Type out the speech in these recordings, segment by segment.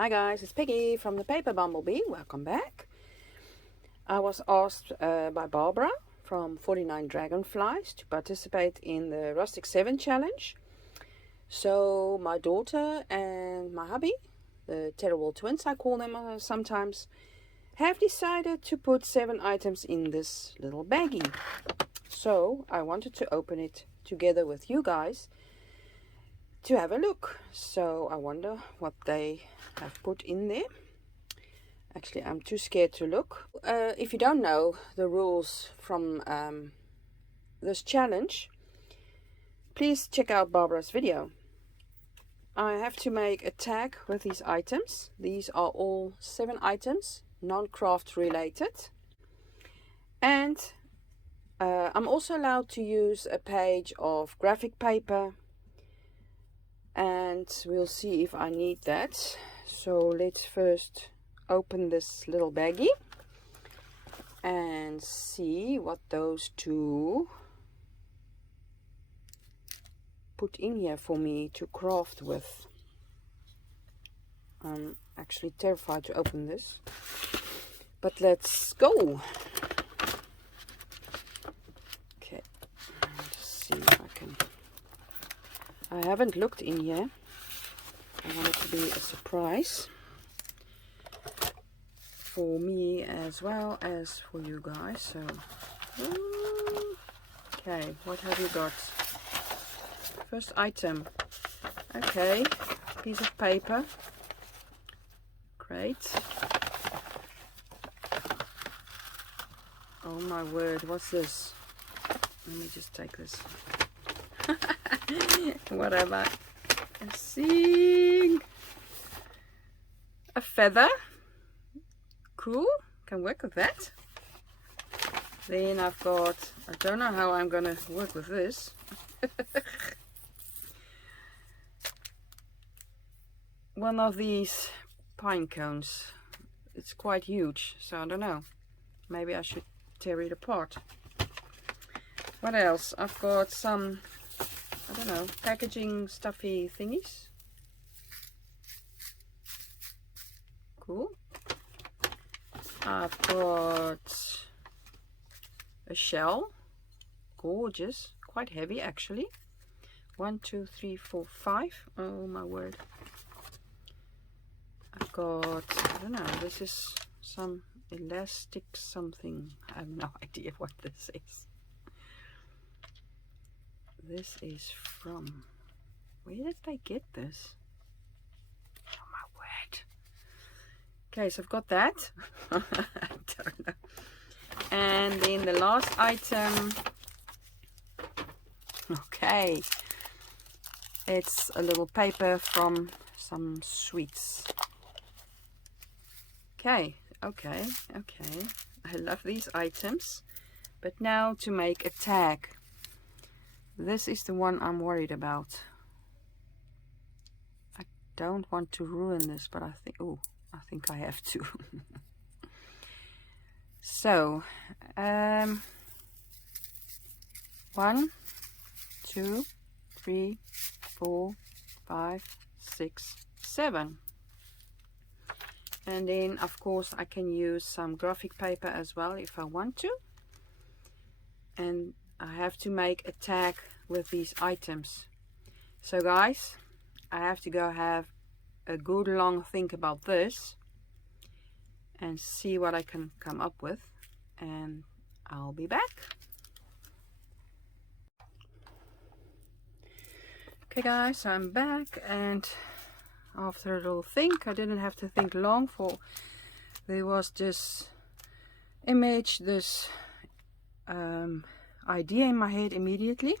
Hi guys, it's Peggy from the Paper Bumblebee. Welcome back. I was asked by Barbara from 49 Dragonflies to participate in the Rustic 7 challenge. So my daughter and my hubby, the terrible twins I call them sometimes, have decided to put 7 items in this little baggie. So I wanted to open it together with you guys to have a look. So I wonder what they have put in there. Actually, I'm too scared to look. If you don't know the rules from this challenge, please check out Barbara's video. I have to make a tag with these items. These are all 7 items, non-craft related. And I'm also allowed to use a page of graphic paper, and we'll see if I need that. So let's first open this little baggie and see what those two put in here for me to craft with. I'm actually terrified to open this, but let's go. Okay, let's see if I can. I haven't looked in here. I want it to be a surprise for me as well as for you guys. So, okay, what have you got? First item. Okay, piece of paper. Great. Oh my word, what's this? Let me just take this. What am I seeing? A feather. Cool, can work with that. Then I've got, I don't know how I'm gonna work with this. One of these pine cones. It's quite huge, so I don't know. Maybe I should tear it apart. What else? I've got some, I don't know, packaging stuffy thingies. Cool. I've got a shell. Gorgeous. Quite heavy actually. 1, 2, 3, 4, 5. Oh my word. I've got, I don't know, this is some elastic something. I have no idea what this is. This is from, where did they get this? Oh my word. Okay, so I've got that. I don't know. And then the last item. Okay. It's a little paper from some sweets. Okay. I love these items. But now to make a tag. This is the one I'm worried about. I don't want to ruin this, but I think I have to. So, 1, 2, 3, 4, 5, 6, 7. And then, of course, I can use some graphic paper as well if I want to. And I have to make a tag with these items. So guys, I have to go have a good long think about this and see what I can come up with, and I'll be back. Okay guys, I'm back, and after a little think, I didn't have to think long, for there was this image, this idea in my head immediately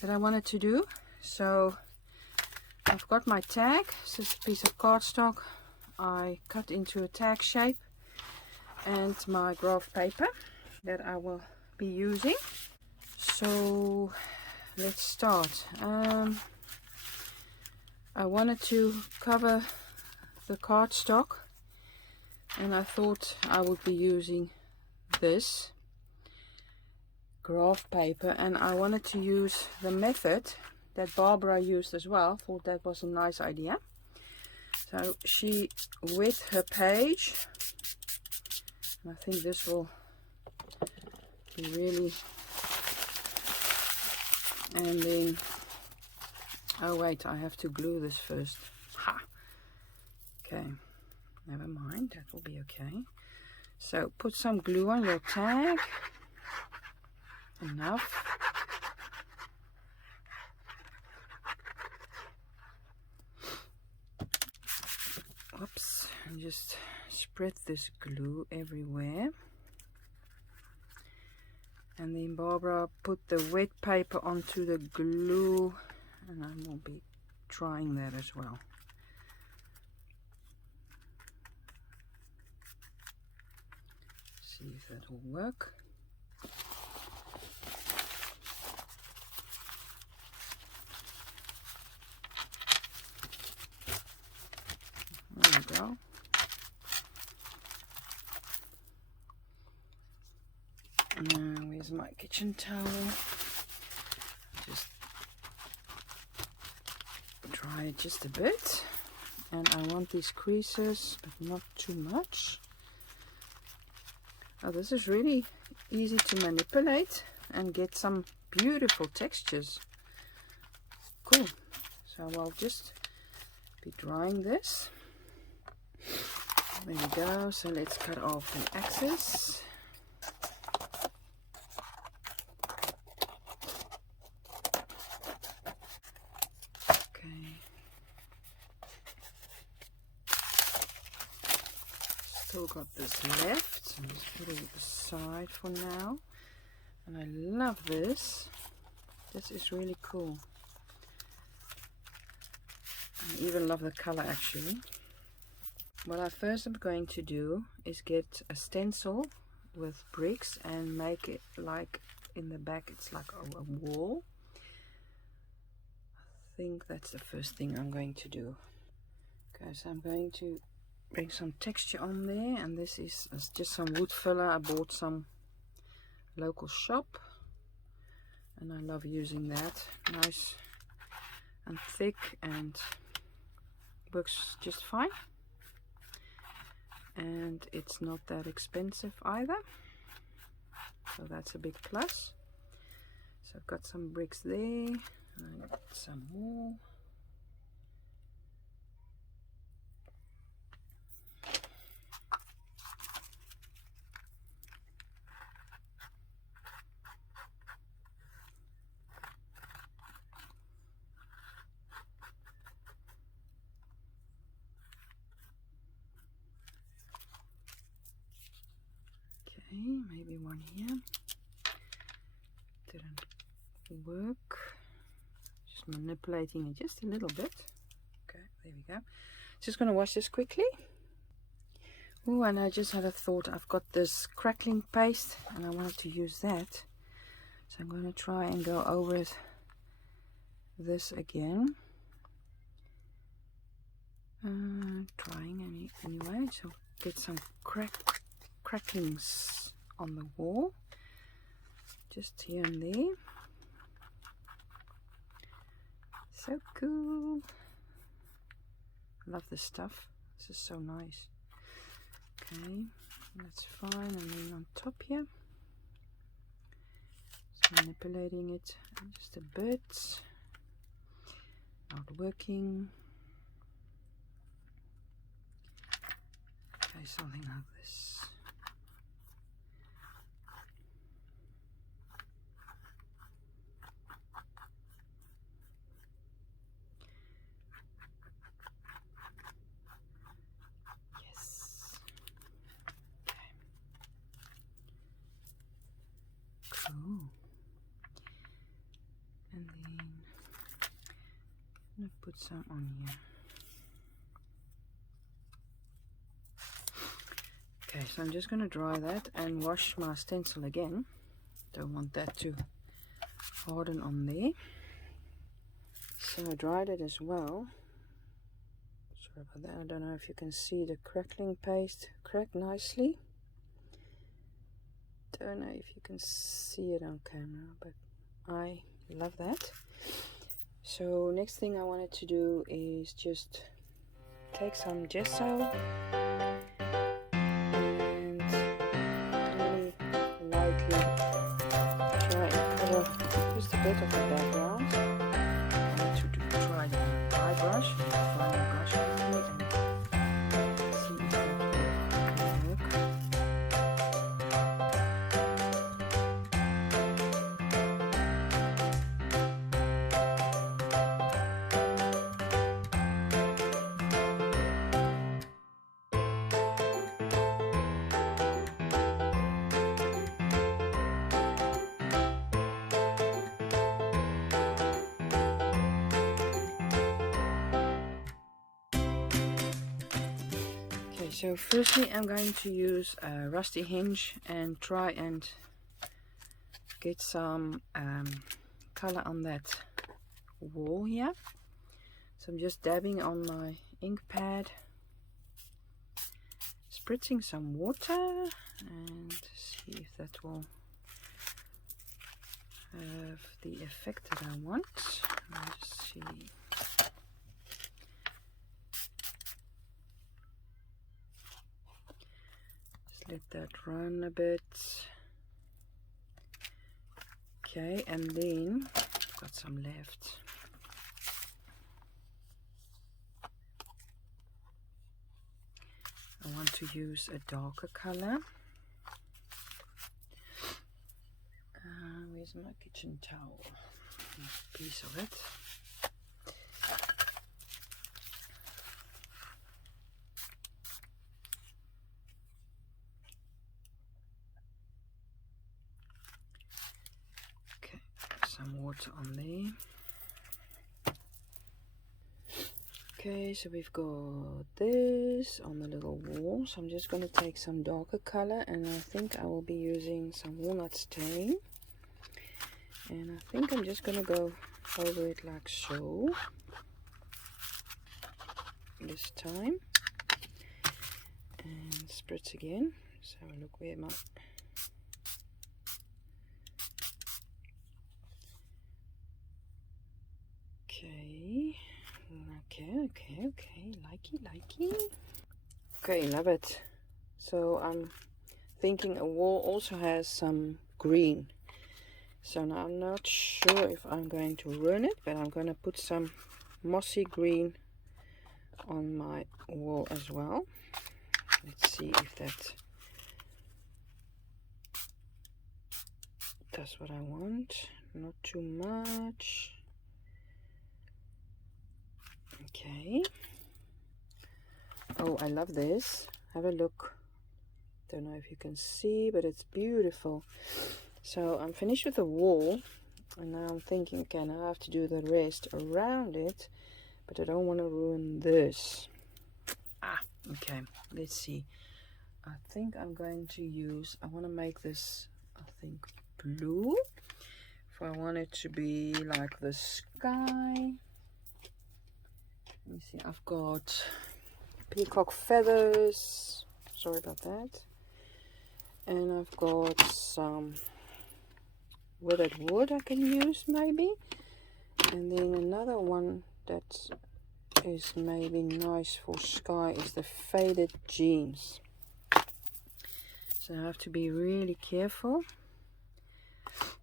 that I wanted to do. So I've got my tag. This is a piece of cardstock I cut into a tag shape, and my graph paper that I will be using. So let's start. I wanted to cover the cardstock, and I thought I would be using this graph paper, and I wanted to use the method that Barbara used as well. Thought that was a nice idea. So she wet her page, and I think this will be really, and then, oh wait, I have to glue this first. Ha! Okay, never mind, that will be okay. So put some glue on your tag, enough. Whoops, and just spread this glue everywhere. And then Barbara put the wet paper onto the glue, and I will be trying that as well. See if that will work. There we go. Now, where's my kitchen towel? Just dry it just a bit. And I want these creases, but not too much. Oh, this is really easy to manipulate and get some beautiful textures. Cool. So I'll just be drying this. There we go. So let's cut off the axis. Still got this left, so I'm just putting it aside for now. And I love this. This is really cool. I even love the color actually. What I first am going to do is get a stencil with bricks and make it like in the back it's like a wall. I think that's the first thing I'm going to do. Okay, so I'm going to bring some texture on there, and this is just some wood filler. I bought some local shop, and I love using that. Nice and thick, and works just fine, and it's not that expensive either, so that's a big plus. So I've got some bricks there, and I got some more. Maybe one here. Didn't work. Just manipulating it just a little bit. Okay, there we go. Just going to wash this quickly. Oh, and I just had a thought. I've got this crackling paste, and I wanted to use that. So I'm going to try and go over this again. Trying anyway. So get some cracklings on the wall, just here and there. So cool. Love this stuff. This is so nice. Okay, that's fine. And then on top here, just manipulating it just a bit. Not working. Okay, something like this. Cool. And then I'm going to put some on here. Okay, so I'm just going to dry that and wash my stencil again. Don't want that to harden on there. So I dried it as well. Sorry about that. I don't know if you can see the crackling paste cracked nicely. Don't know if you can see it on camera, but I love that. So next thing I wanted to do is just take some gesso and really lightly try and cover just a bit of the background. I want to try the dry brush, find a brush with me and see if that will work. So firstly I'm going to use a rusty hinge and try and get some color on that wall here. So I'm just dabbing on my ink pad, spritzing some water and see if that will have the effect that I want. Let's see. Let that run a bit. Okay, and then I've got some left. I want to use a darker color. Where's my kitchen towel? A piece of it. Some water on there. Okay, so we've got this on the little wall, so I'm just going to take some darker color, and I think I will be using some walnut stain, and I think I'm just going to go over it like so this time, and spritz again. So look where my okay, likey. Okay, love it. So I'm thinking a wall also has some green. So now I'm not sure if I'm going to ruin it, but I'm going to put some mossy green on my wall as well. Let's see if that does what I want. Not too much. Okay. Oh, I love this. Have a look. Don't know if you can see, but it's beautiful. So I'm finished with the wall, and now I'm thinking, okay, now I have to do the rest around it, but I don't want to ruin this. Okay, let's see. I think I'm going to use, I want to make this, I think, blue. If I want it to be like the sky. Let me see, I've got peacock feathers, sorry about that, and I've got some withered wood I can use maybe, and then another one that is maybe nice for sky is the faded jeans. So I have to be really careful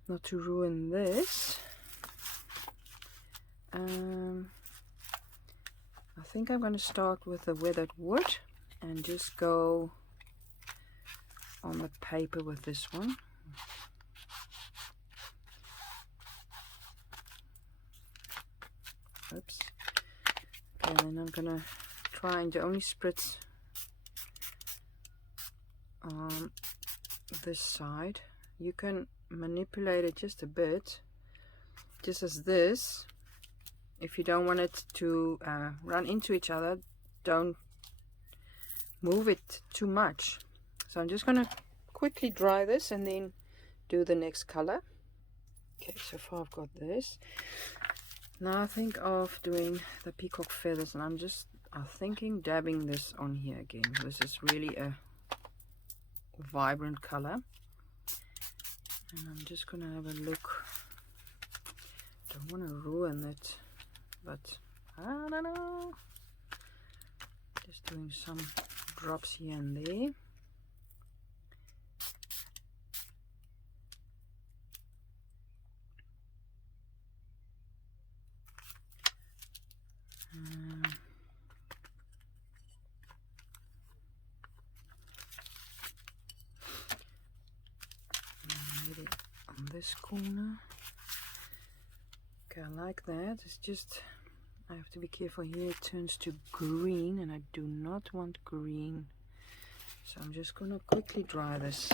not to ruin this. I think I'm going to start with the weathered wood and just go on the paper with this one. Oops. Okay, then I'm going to try and only spritz on this side. You can manipulate it just a bit, just as this. If you don't want it to run into each other, don't move it too much. So I'm just going to quickly dry this and then do the next color. Okay, so far I've got this. Now I think of doing the peacock feathers, and I'm thinking dabbing this on here again. This is really a vibrant color, and I'm just going to have a look. Don't want to ruin it, but I don't know. Just doing some drops here and there. Maybe on this corner. Okay, I like that. It's just, I have to be careful here. It turns to green and I do not want green. So I'm just gonna quickly dry this.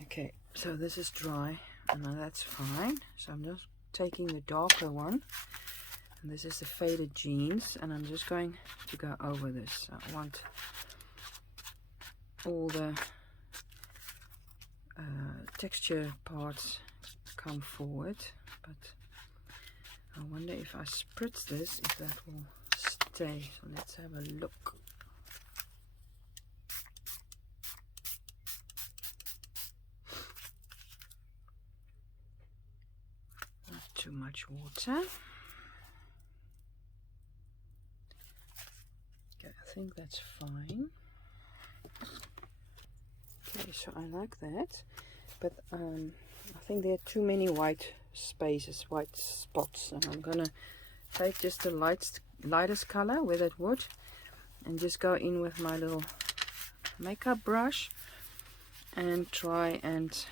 Okay, so this is dry and now that's fine. So I'm just taking the darker one. And this is the faded jeans, and I'm just going to go over this. I want all the texture parts come forward, but I wonder if I spritz this, if that will stay. So let's have a look. Not too much water. Okay, I think that's fine. Okay, so I like that, but I think there are too many white spaces, white spots, and I'm gonna take just the lightest color with that wood and just go in with my little makeup brush and try and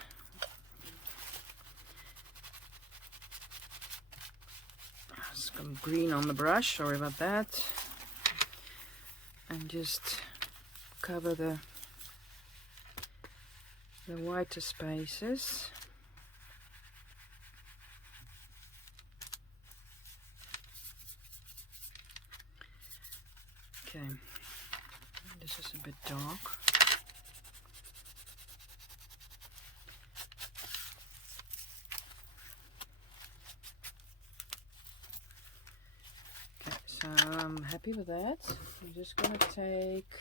some green on the brush, sorry about that, and just cover the whiter spaces. Okay, this is a bit dark. Okay, so I'm happy with that. I'm just gonna take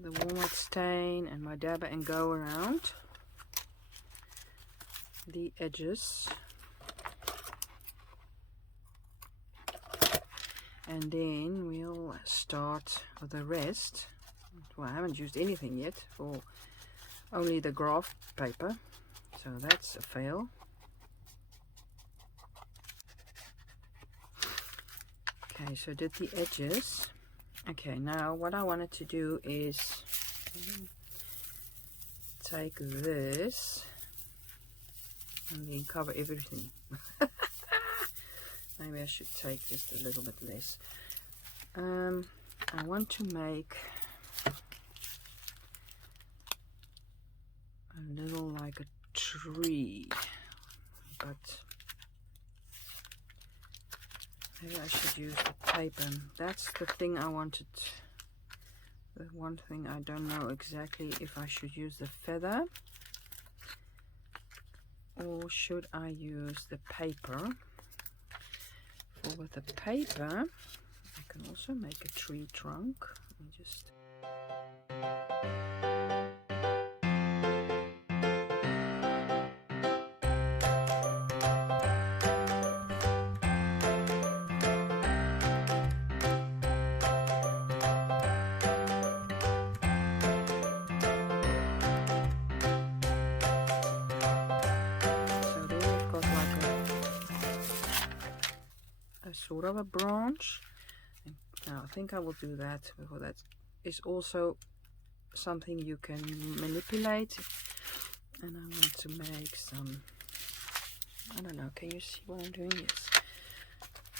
the walnut stain and my dabber and go around the edges, and then we'll start with the rest. Well, I haven't used anything yet, for only the graph paper, so that's a fail. Okay, so did the edges. Okay, now what I wanted to do is take this and then cover everything. Maybe I should take just a little bit less. I want to make a little like a tree, but maybe I should use the paper. That's the thing I wanted. The one thing I don't know exactly if I should use the feather or should I use the paper. For with the paper, I can also make a tree trunk. Let me just. Sort of a branch. Now I think I will do that, because that is also something you can manipulate, and I want to make some, I don't know, can you see what I'm doing? Yes,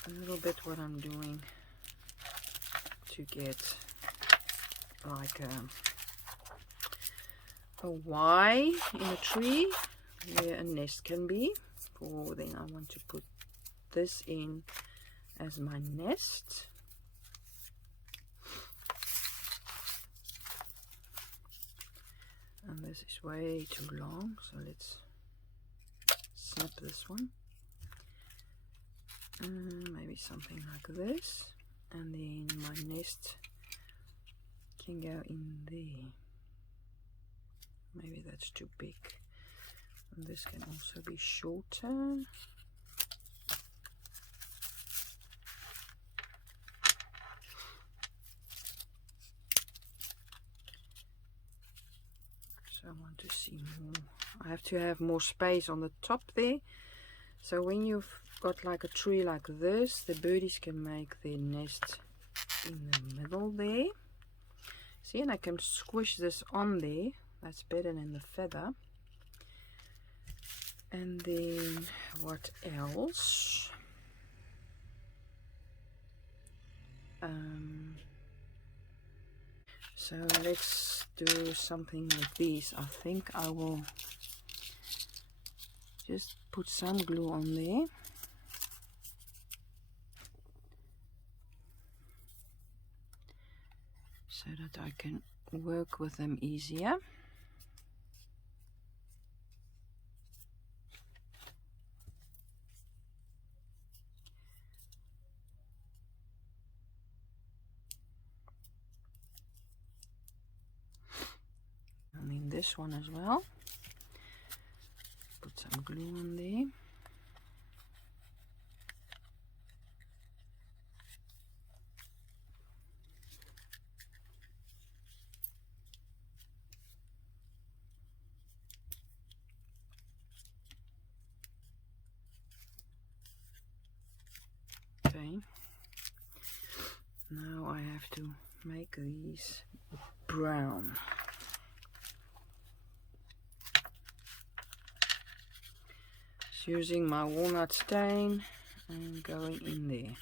a little bit what I'm doing to get like a Y in a tree where a nest can be. For then I want to put this in as my nest. And this is way too long, so let's snip this one. Maybe something like this, and then my nest can go in there. Maybe that's too big, and this can also be shorter. to have more space on the top there. So when you've got like a tree like this, the birdies can make their nest in the middle there. See, and I can squish this on there. That's better than the feather. And then what else? So let's do something with these. I think I will just put some glue on there. So that I can work with them easier. I mean this one as well. Put some glue on there. Okay. Now I have to make these brown. Just using my walnut stain and going in there.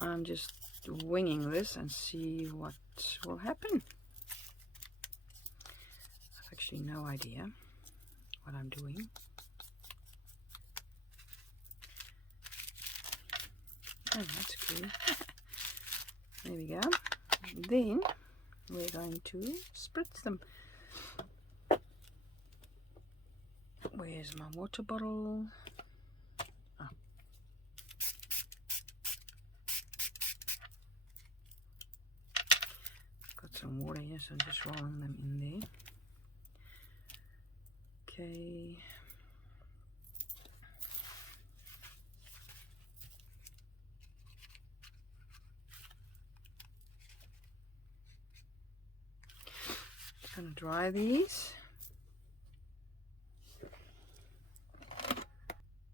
I'm just winging this and see what will happen. I have actually no idea what I'm doing. Oh, that's cool. There we go. Then we're going to spritz them. Where's my water bottle? Oh. Got some water here, so I'm just rolling them in there. Okay. Gonna dry these.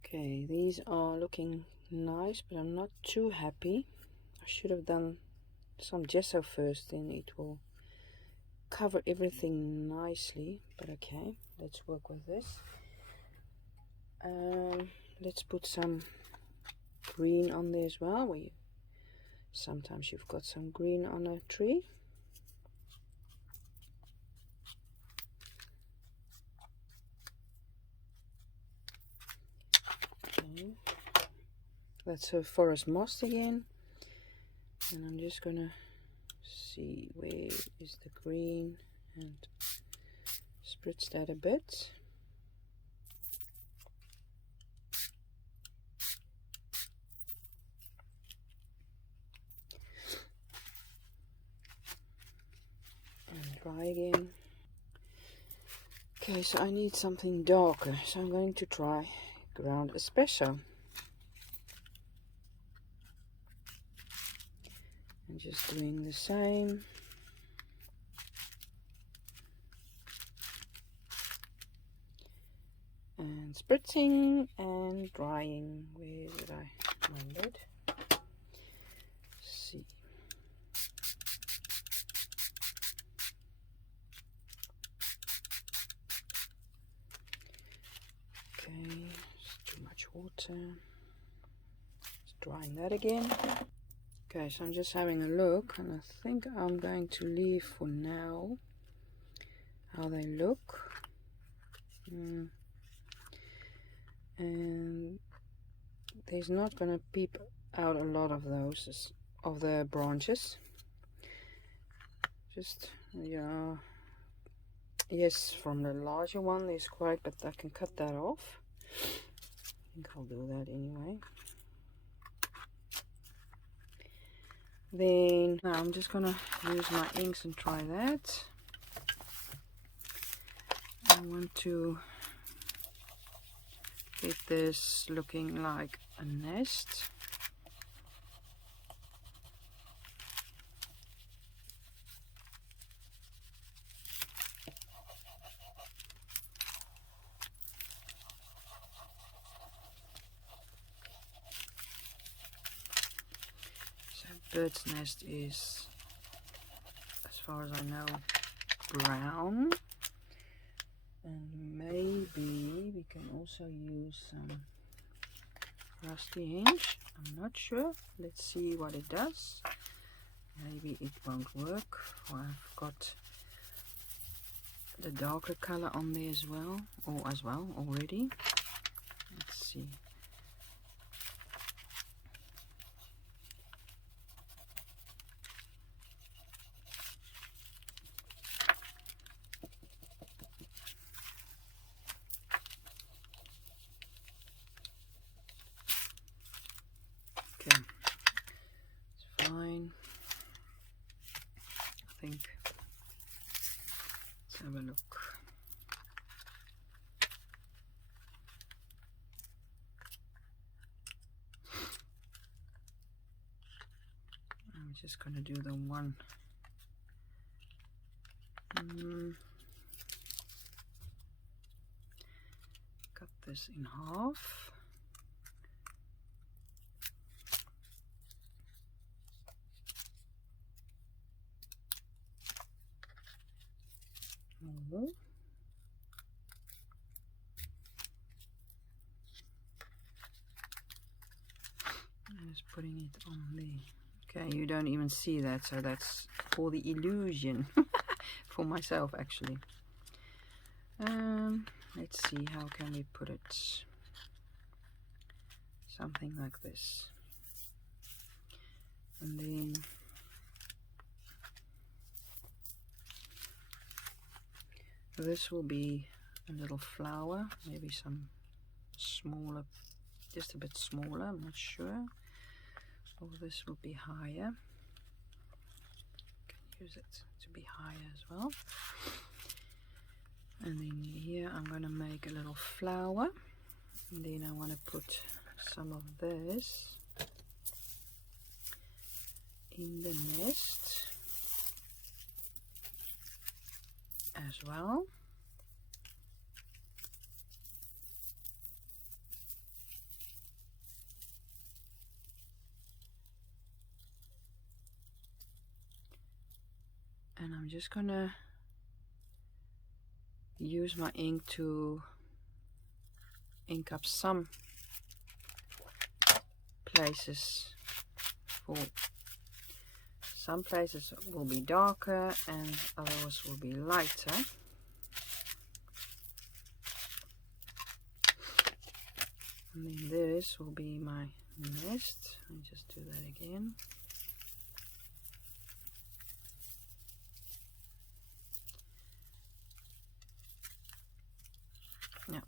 Okay, these are looking nice, but I'm not too happy. I should have done some gesso first, then it will cover everything nicely. But okay, let's work with this. Let's put some green on there as well. Sometimes you've got some green on a tree. That's a forest moss again, and I'm just gonna see where is the green and spritz that a bit. And dry again. Okay, so I need something darker, so I'm going to try ground espresso. And just doing the same. And spritzing and drying. Where did I find it? See. Okay, it's too much water. Just drying that again. Okay, so I'm just having a look, and I think I'm going to leave for now how they look. And there's not going to peep out a lot of those, of the branches. Just, yeah, yes, from the larger one there's quite, but I can cut that off. I think I'll do that anyway. Then now I'm just gonna use my inks and try that. I want to get this looking like a nest. bird's nest is, as far as I know, brown. And maybe we can also use some rusty hinge. I'm not sure. Let's see what it does. Maybe it won't work. Or I've got the darker color on there as well, already. Let's see. Okay, it's fine. I think. Let's have a look. I'm just going to do the one. Cut this in half. More. And just putting it on there. Okay, you don't even see that, so that's for the illusion. For myself, actually. Let's see, how can we put it? Something like this. And then this will be a little flower, maybe some smaller, just a bit smaller, I'm not sure. Or this will be higher. Can use it to be higher as well. And then here I'm going to make a little flower. And then I want to put some of this in the nest as well. And I'm just gonna use my ink to ink up some places. For some places will be darker and others will be lighter. And then this will be my nest. Let me just do that again. Yeah,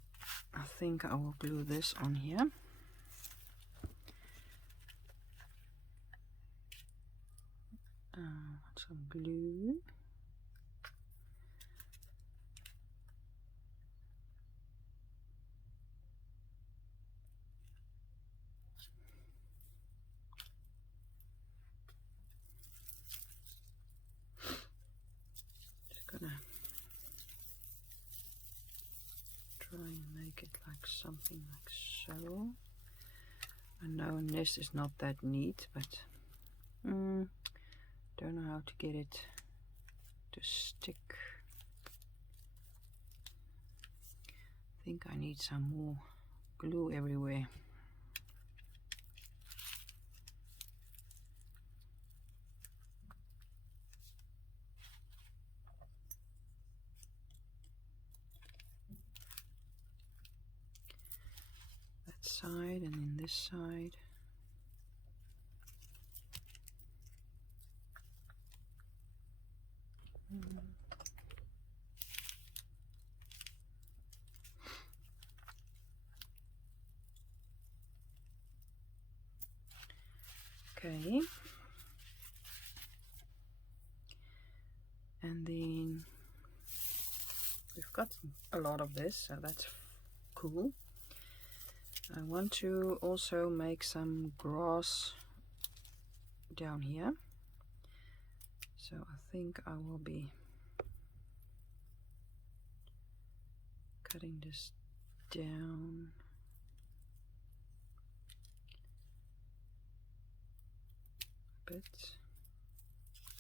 I think I will glue this on here. Some glue. Just gonna try and make it like something like so. I know this is not that neat, but don't know how to get it to stick. I think I need some more glue everywhere. That side and then this side. Okay, and then we've got a lot of this, so that's cool. I want to also make some grass down here, so I think I will be cutting this down. bit.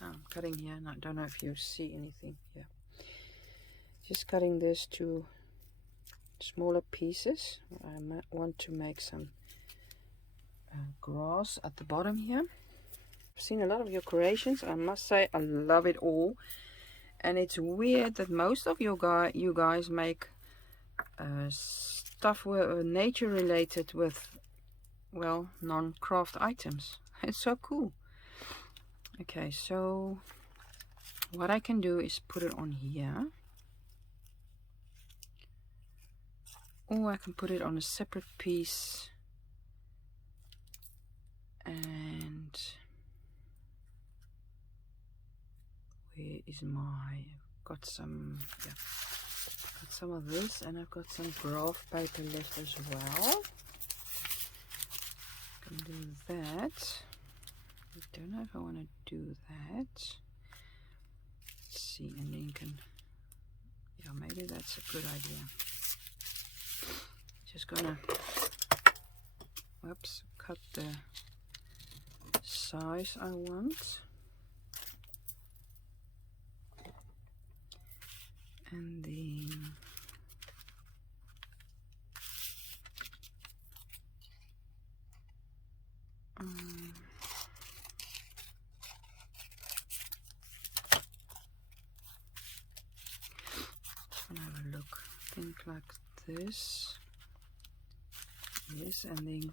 I'm cutting here, and I don't know if you see anything here. Just cutting this to smaller pieces. I want to make some grass at the bottom here. I've seen a lot of your creations. I must say I love it all, and it's weird that most of you guys make stuff nature related with, well, non-craft items. It's so cool. Okay, so what I can do is put it on here, or I can put it on a separate piece. And where is my, got some, yeah, got some of this, and I've got some graph paper left as well. Can do that. I don't know if I want to do that. Let's see, and then you can, yeah, maybe that's a good idea. Just gonna, whoops, cut the size I want, and then just gonna have a look. Think like this. Yes, and then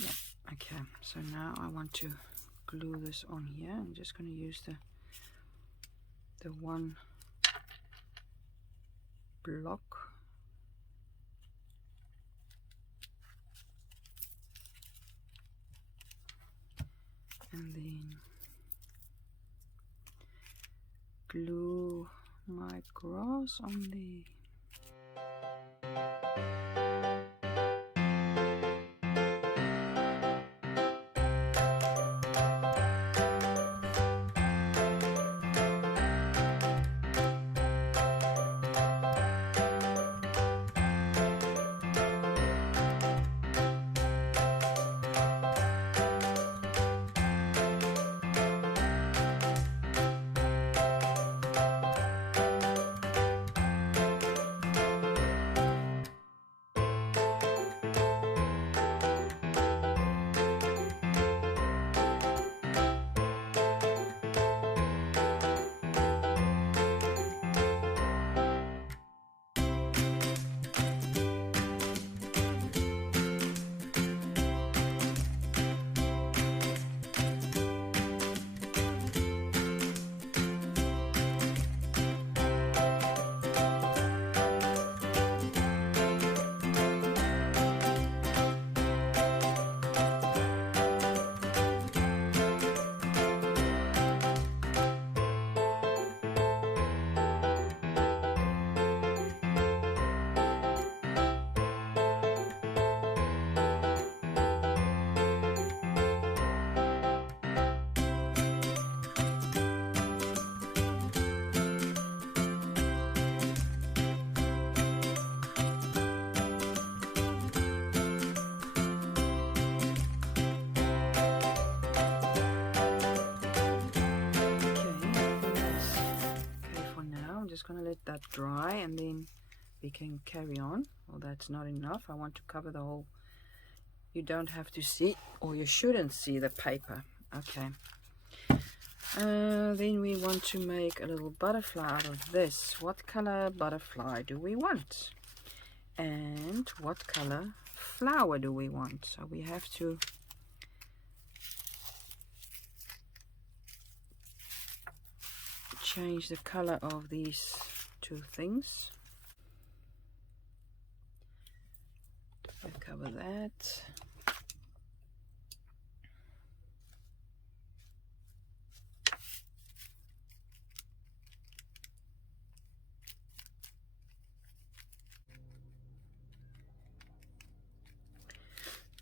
yeah, okay, so now I want to glue this on here. I'm just going to use the one block, and then glue my grass on the just going to let that dry, and then we can carry on. Well, that's not enough. I want to cover the whole, you don't have to see, or you shouldn't see the paper. Okay, then we want to make a little butterfly out of this. What color butterfly do we want, and what color flower do we want? So we have to change the color of these two things. I cover that.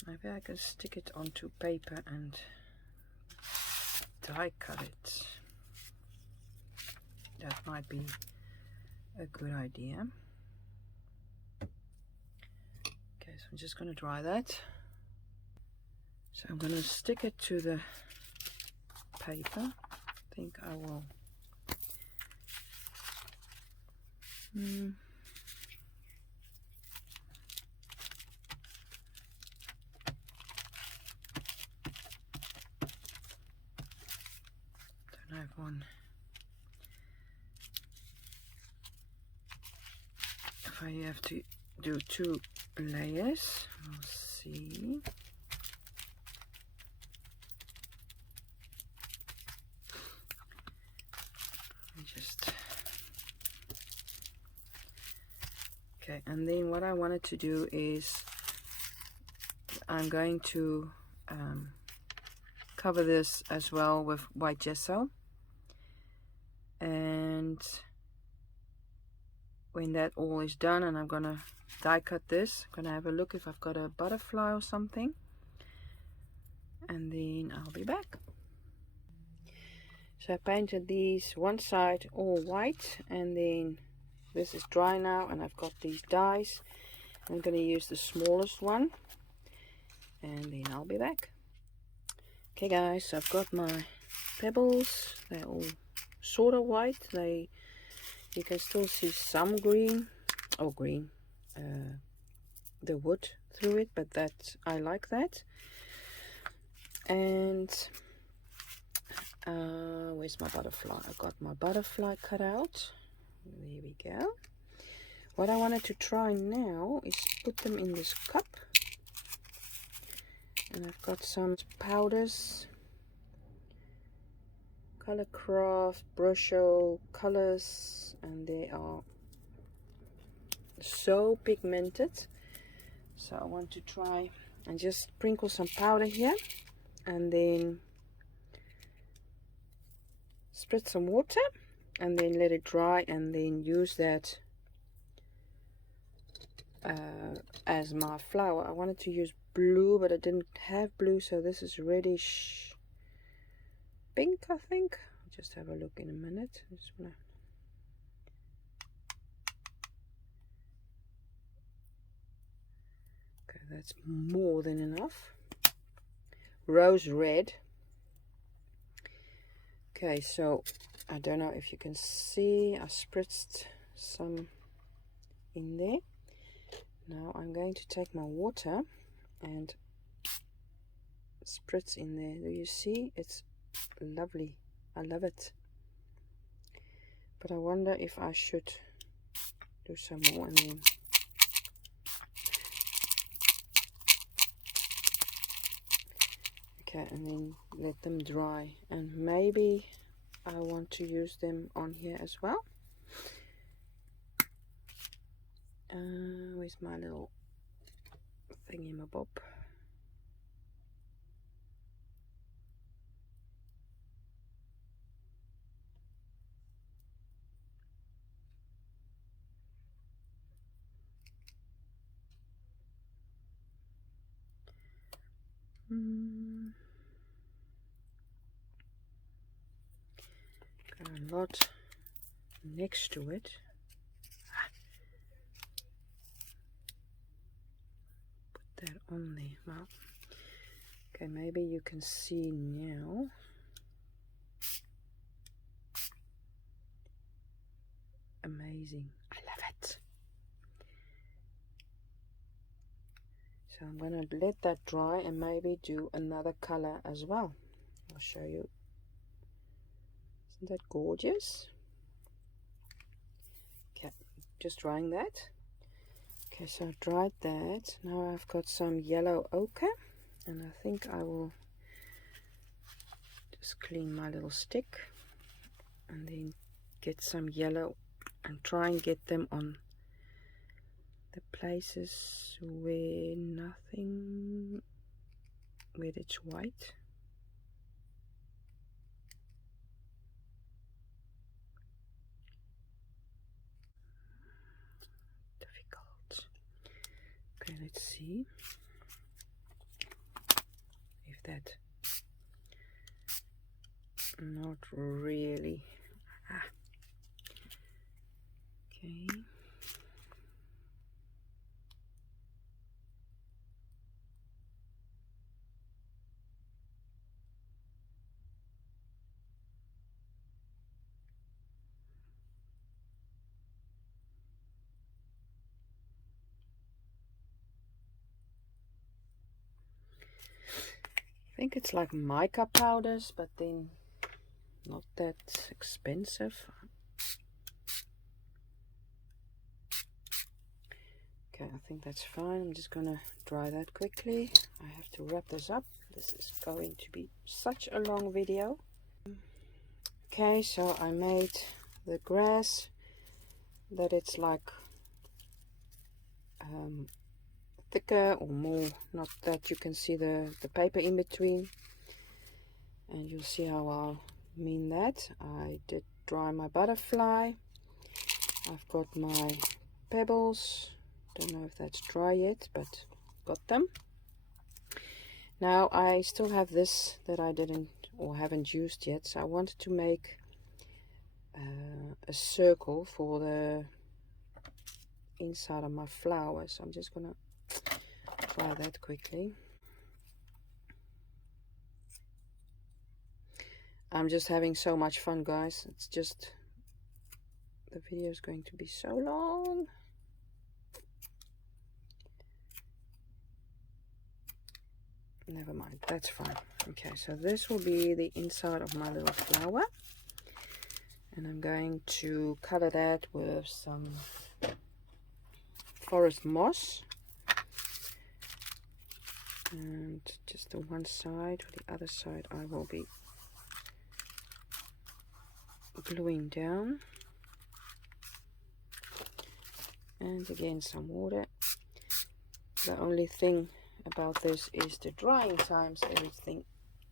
Maybe I can stick it onto paper and die cut it. That might be a good idea. Okay, so I'm just going to dry that. So I'm going to stick it to the paper. I think I will. Don't have one. If I have to do 2 layers, we'll see. Just okay, and then what I wanted to do is I'm going to cover this as well with white gesso, and when that all is done, and I'm gonna die cut this, I'm gonna have a look if I've got a butterfly or something, and then I'll be back. So I painted these one side all white, and then this is dry now, and I've got these dies. I'm going to use the smallest one, and then I'll be back. Okay guys, so I've got my pebbles. They're all sort of white. You can still see some green, the wood through it, but that I like that. And where's my butterfly? I've got my butterfly cut out. There we go. What I wanted to try now is put them in this cup, and I've got some powders, Colorcraft, Brusho colors, and they are so pigmented. So I want to try and just sprinkle some powder here, and then spread some water, and then let it dry, and then use that as my flower. I wanted to use blue, but I didn't have blue, so this is reddish pink, I think. I'll just have a look in a minute. I just wanna... Okay, that's more than enough. Rose red. Okay, so I don't know if you can see, I spritzed some in there. Now I'm going to take my water and spritz in there. Do you see? It's lovely. I love it. But I wonder if I should do some more, and then okay, and then let them dry, and maybe I want to use them on here as well. Where's my little thingy, my bob? Got a lot next to it. Put that on there. Well, okay, maybe you can see now. Amazing. I love it. So I'm going to let that dry and maybe do another color as well. I'll show you. Isn't that gorgeous? Okay, just drying that. Okay, so I've dried that. Now I've got some yellow ochre, and I think I will just clean my little stick and then get some yellow and try and get them on the places where it's white. Difficult. Okay, let's see if that... Not really. Okay. think it's like mica powders, but then not that expensive. Okay, I think that's fine. I'm just gonna dry that quickly. I have to wrap this up. This is going to be such a long video. Okay, so I made the grass that it's like thicker or more, not that you can see the paper in between, and you'll see how I'll mean that. I did dry my butterfly. I've got my pebbles. Don't know if that's dry yet, but got them. Now I still have this that I didn't or haven't used yet, so I wanted to make a circle for the inside of my flower. So I'm just gonna try that quickly. I'm just having so much fun, guys. It's just the video is going to be so long. Never mind, that's fine. Okay, so this will be the inside of my little flower, and I'm going to color that with some forest moss, and just the one side. For the other side I will be gluing down, and again some water. The only thing about this is the drying times,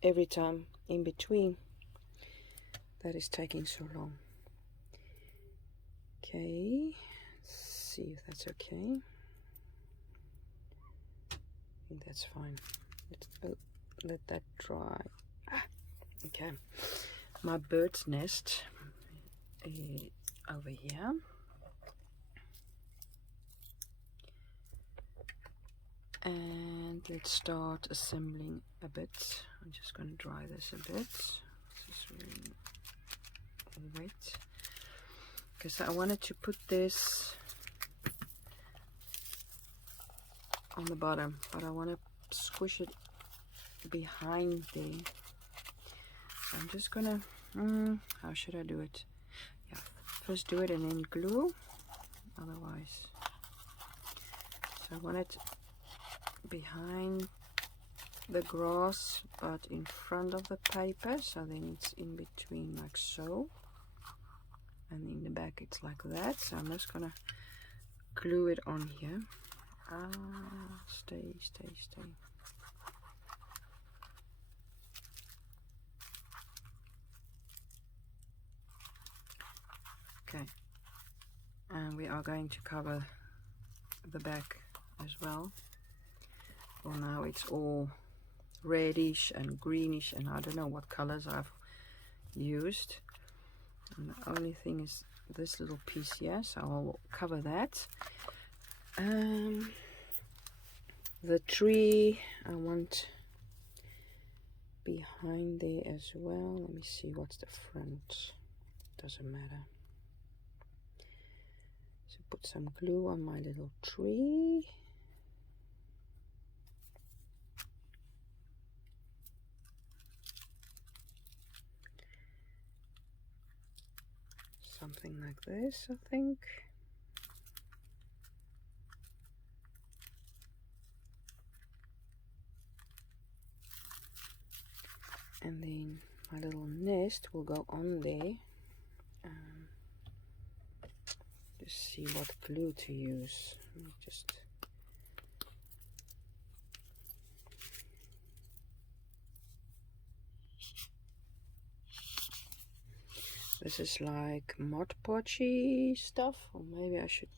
every time in between, that is taking so long. Okay, let's see if that's okay. I think that's fine. Let's let that dry. Okay, my bird's nest is over here. And let's start assembling a bit. I'm just going to dry this a bit. This is really wet, because I wanted to put this on the bottom, but I want to squish it behind there. So I'm just gonna how should I do it? Yeah, first do it and then glue, otherwise. So I want it behind the grass but in front of the paper, so then it's in between like so, and in the back it's like that. So I'm just gonna glue it on here. Stay. Okay, and we are going to cover the back as well. For now it's all reddish and greenish, and I don't know what colors I've used, and the only thing is this little piece here, so I'll cover that. The tree I want behind there as well. Let me see what's the front. Doesn't matter. So put some glue on my little tree. Something like this, I think. And then my little nest will go on there. Just see what glue to use. Let me just this is like Mod Podgy stuff, or maybe I should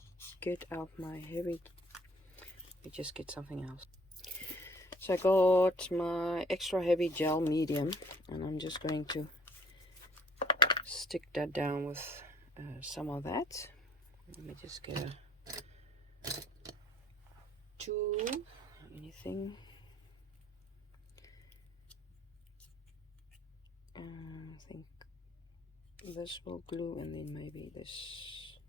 get out my heavy. Let me just get something else. So I got my extra heavy gel medium, and I'm just going to stick that down with some of that. Let me just get a tool, anything. I think this will glue, and then maybe this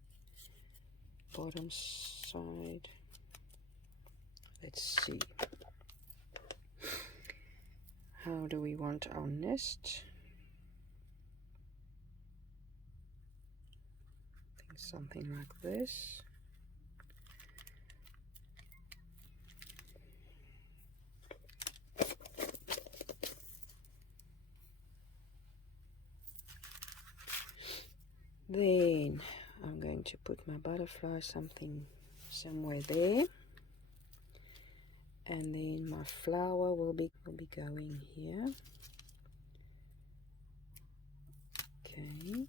bottom side. Let's see. How do we want our nest? I think something like this. Then I'm going to put my butterfly somewhere there, and then my flower will be going here. Okay,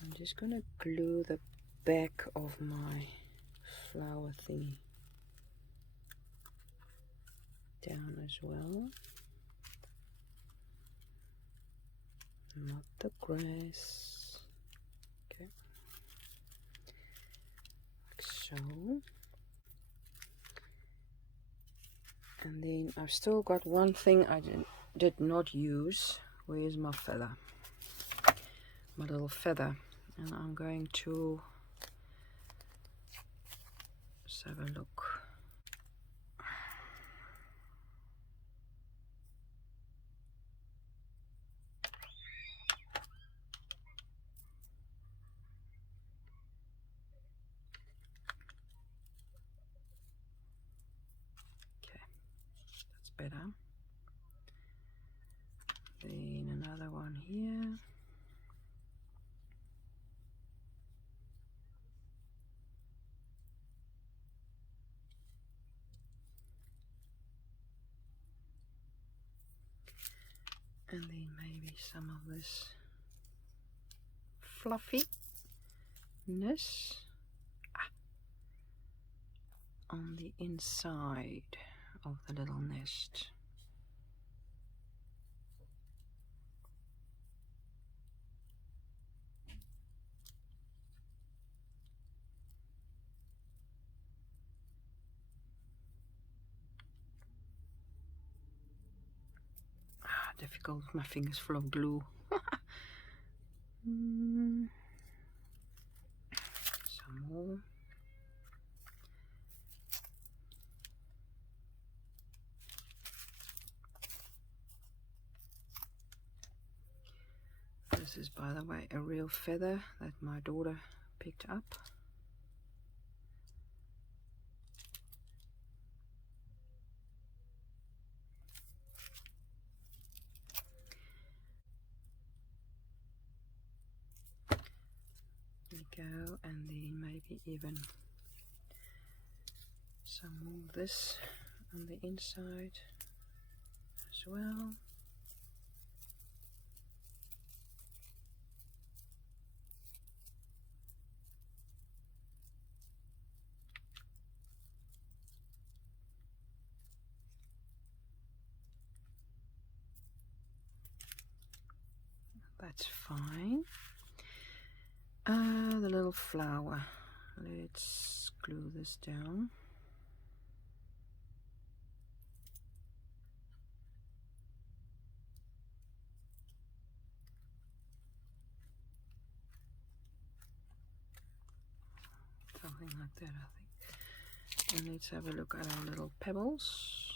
I'm just gonna glue the back of my flower thingy down as well, not the grass. Okay, like so. And then I've still got one thing I did not use. Where's my feather? My little feather. And I'm going to just have a look. Okay, that's better. Then another one here. And then maybe some of this fluffiness on the inside of the little nest. Difficult, my fingers full of glue. Some more. This is, by the way, a real feather that my daughter picked up. There we go, and then maybe even some more of this on the inside as well. That's fine. The little flower. Let's glue this down. Something like that, I think. And let's have a look at our little pebbles.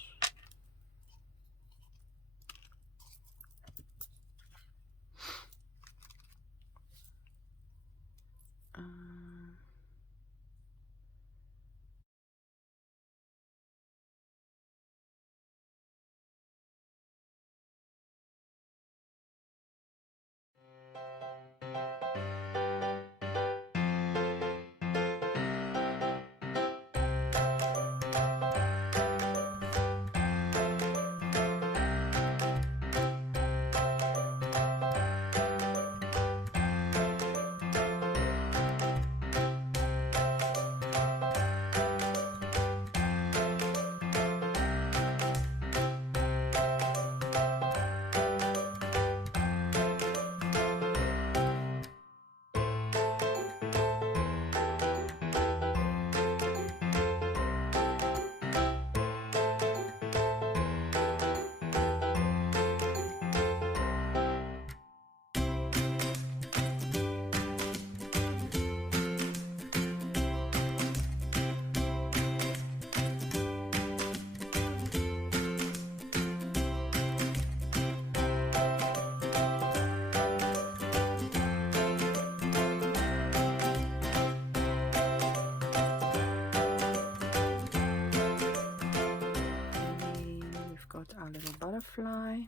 butterfly.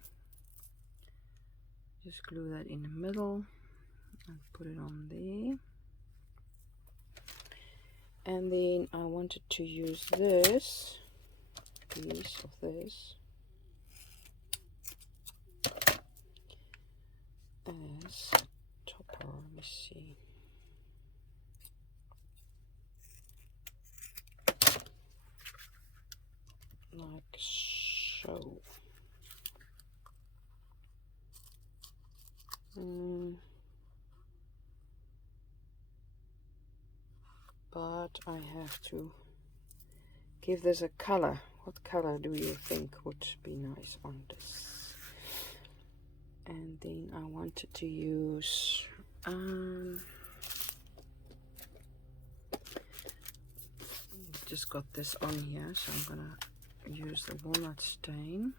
Just glue that in the middle and put it on there. And then I wanted to use this piece of this as a topper. Let me see. Like so. But I have to give this a color. What color do you think would be nice on this? And then I wanted to use just got this on here, so I'm gonna use the walnut stain.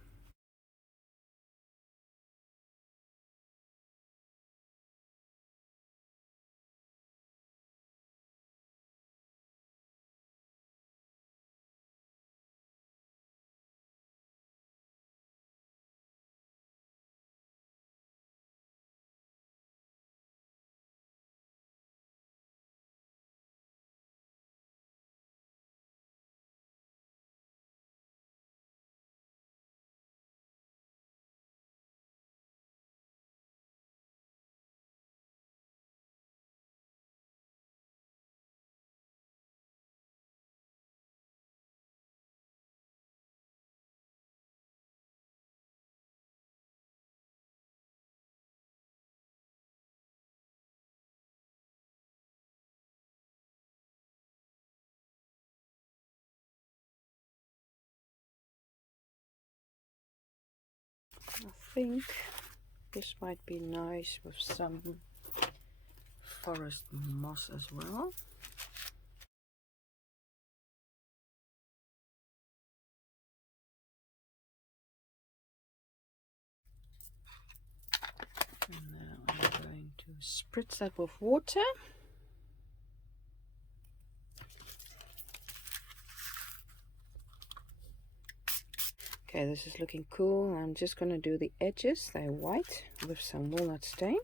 I think this might be nice with some forest moss as well. And now I'm going to spritz that with water. Okay, this is looking cool. I'm just going to do the edges. They're white with some walnut stain.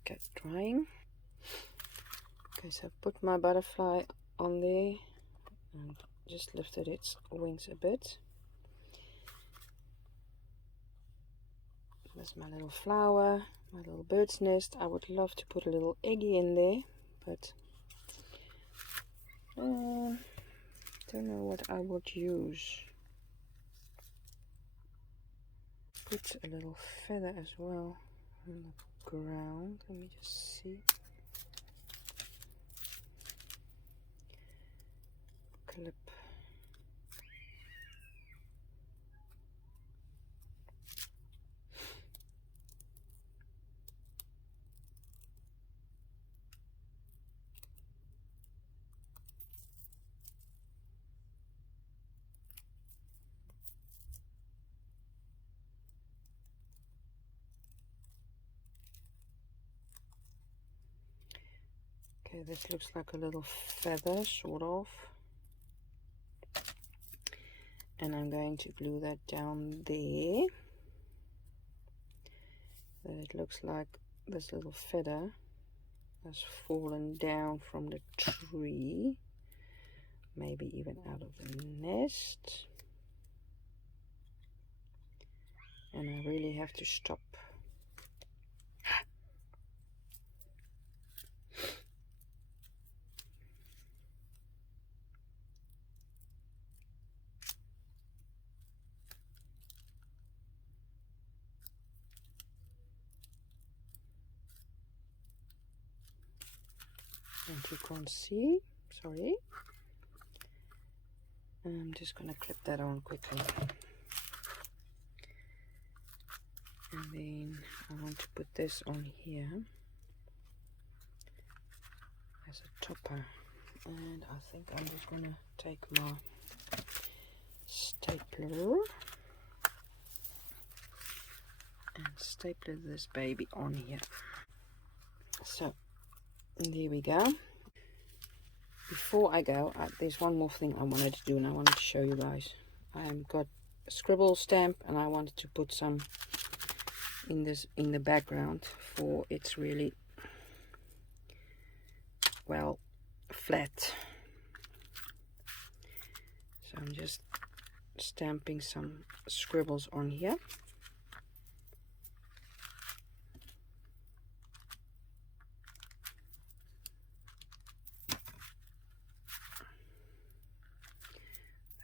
Okay, drying. Okay, so I've put my butterfly on there and just lifted its wings a bit. There's my little flower, my little bird's nest. I would love to put a little eggy in there, but don't know what I would use. Put a little feather as well on the ground. Let me just see. Clip. Okay, this looks like a little feather, sort of. And I'm going to glue that down there. Then it looks like this little feather has fallen down from the tree. Maybe even out of the nest. And I really have to stop. And you can't see, sorry. I'm just going to clip that on quickly. And then I want to put this on here as a topper. And I think I'm just going to take my stapler and staple this baby on here. So there we go. Before I go, there's one more thing I wanted to do, and I wanted to show you guys. I've got a scribble stamp, and I wanted to put some in the background for it's really well flat. So I'm just stamping some scribbles on here.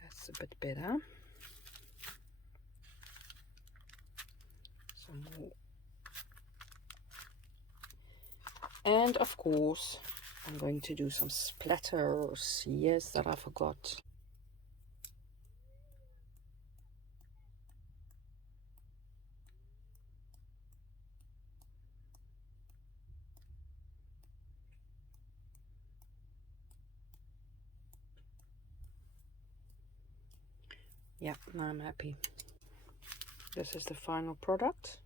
That's a bit better. Some more. And of course, I'm going to do some splatters. Yes, that I forgot. Yeah, now I'm happy. This is the final product.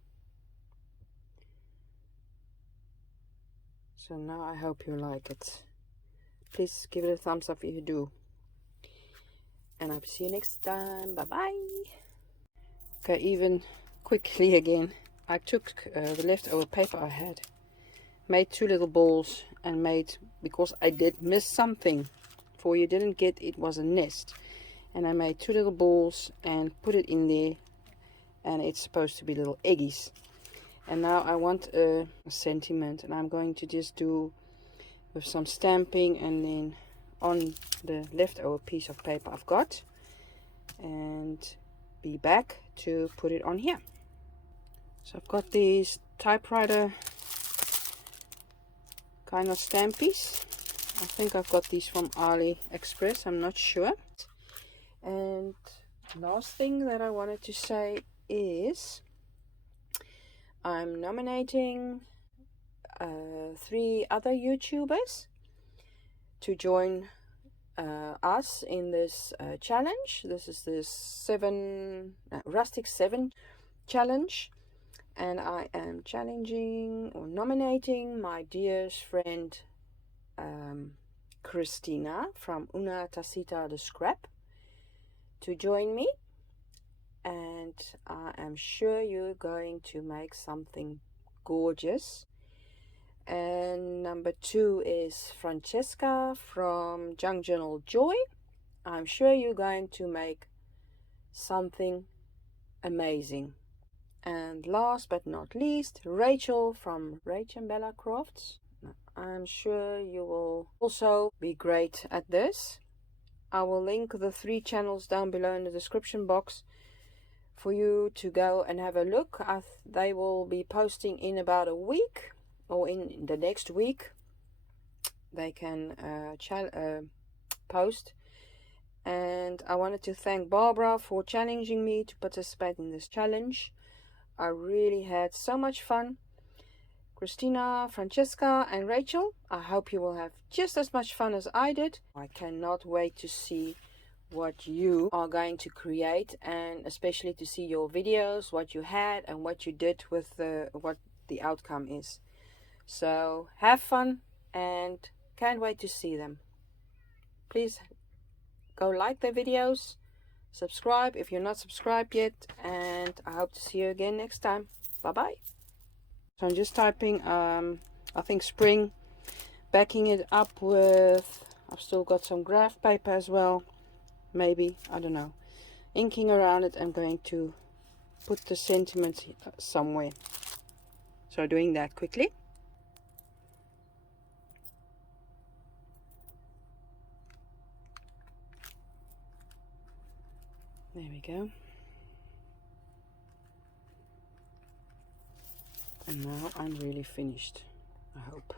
So now I hope you like it. Please give it a thumbs up if you do. And I'll see you next time. Bye bye. Okay, even quickly again, I took the leftover paper I had, made 2 little balls, and made, because I did miss something, for you didn't get it was a nest, and I made 2 little balls and put it in there, and it's supposed to be little eggies. And now I want a sentiment, and I'm going to just do with some stamping, and then on the leftover piece of paper I've got, and be back to put it on here. So I've got these typewriter kind of stampies. I think I've got these from AliExpress, I'm not sure. And last thing that I wanted to say is I'm nominating 3 other YouTubers to join us in this challenge. This is the Rustic 7 challenge, and I am challenging or nominating my dearest friend Christina from Tacita de Scrap to join me, and I am sure you're going to make something gorgeous. And number 2 is Francesca from Junk Journal Joy. I'm sure you're going to make something amazing. And last but not least, Rachel from Rach and Bella Crafts. I'm sure you will also be great at this. I will link the 3 channels down below in the description box for you to go and have a look. They will be posting in about a week, or in the next week they can post. And I wanted to thank Barbara for challenging me to participate in this challenge. I really had so much fun. Christina, Francesca and Rachel, I hope you will have just as much fun as I did. I cannot wait to see what you are going to create, and especially to see your videos, what you had and what you did with what the outcome is. So have fun and can't wait to see them. Please go like the videos, subscribe if you're not subscribed yet, and I hope to see you again next time. Bye bye. So I'm just typing I think spring, backing it up with, I've still got some graph paper as well, maybe, I don't know, inking around it. I'm going to put the sentiment somewhere, so doing that quickly. There we go. And now I'm really finished, I hope.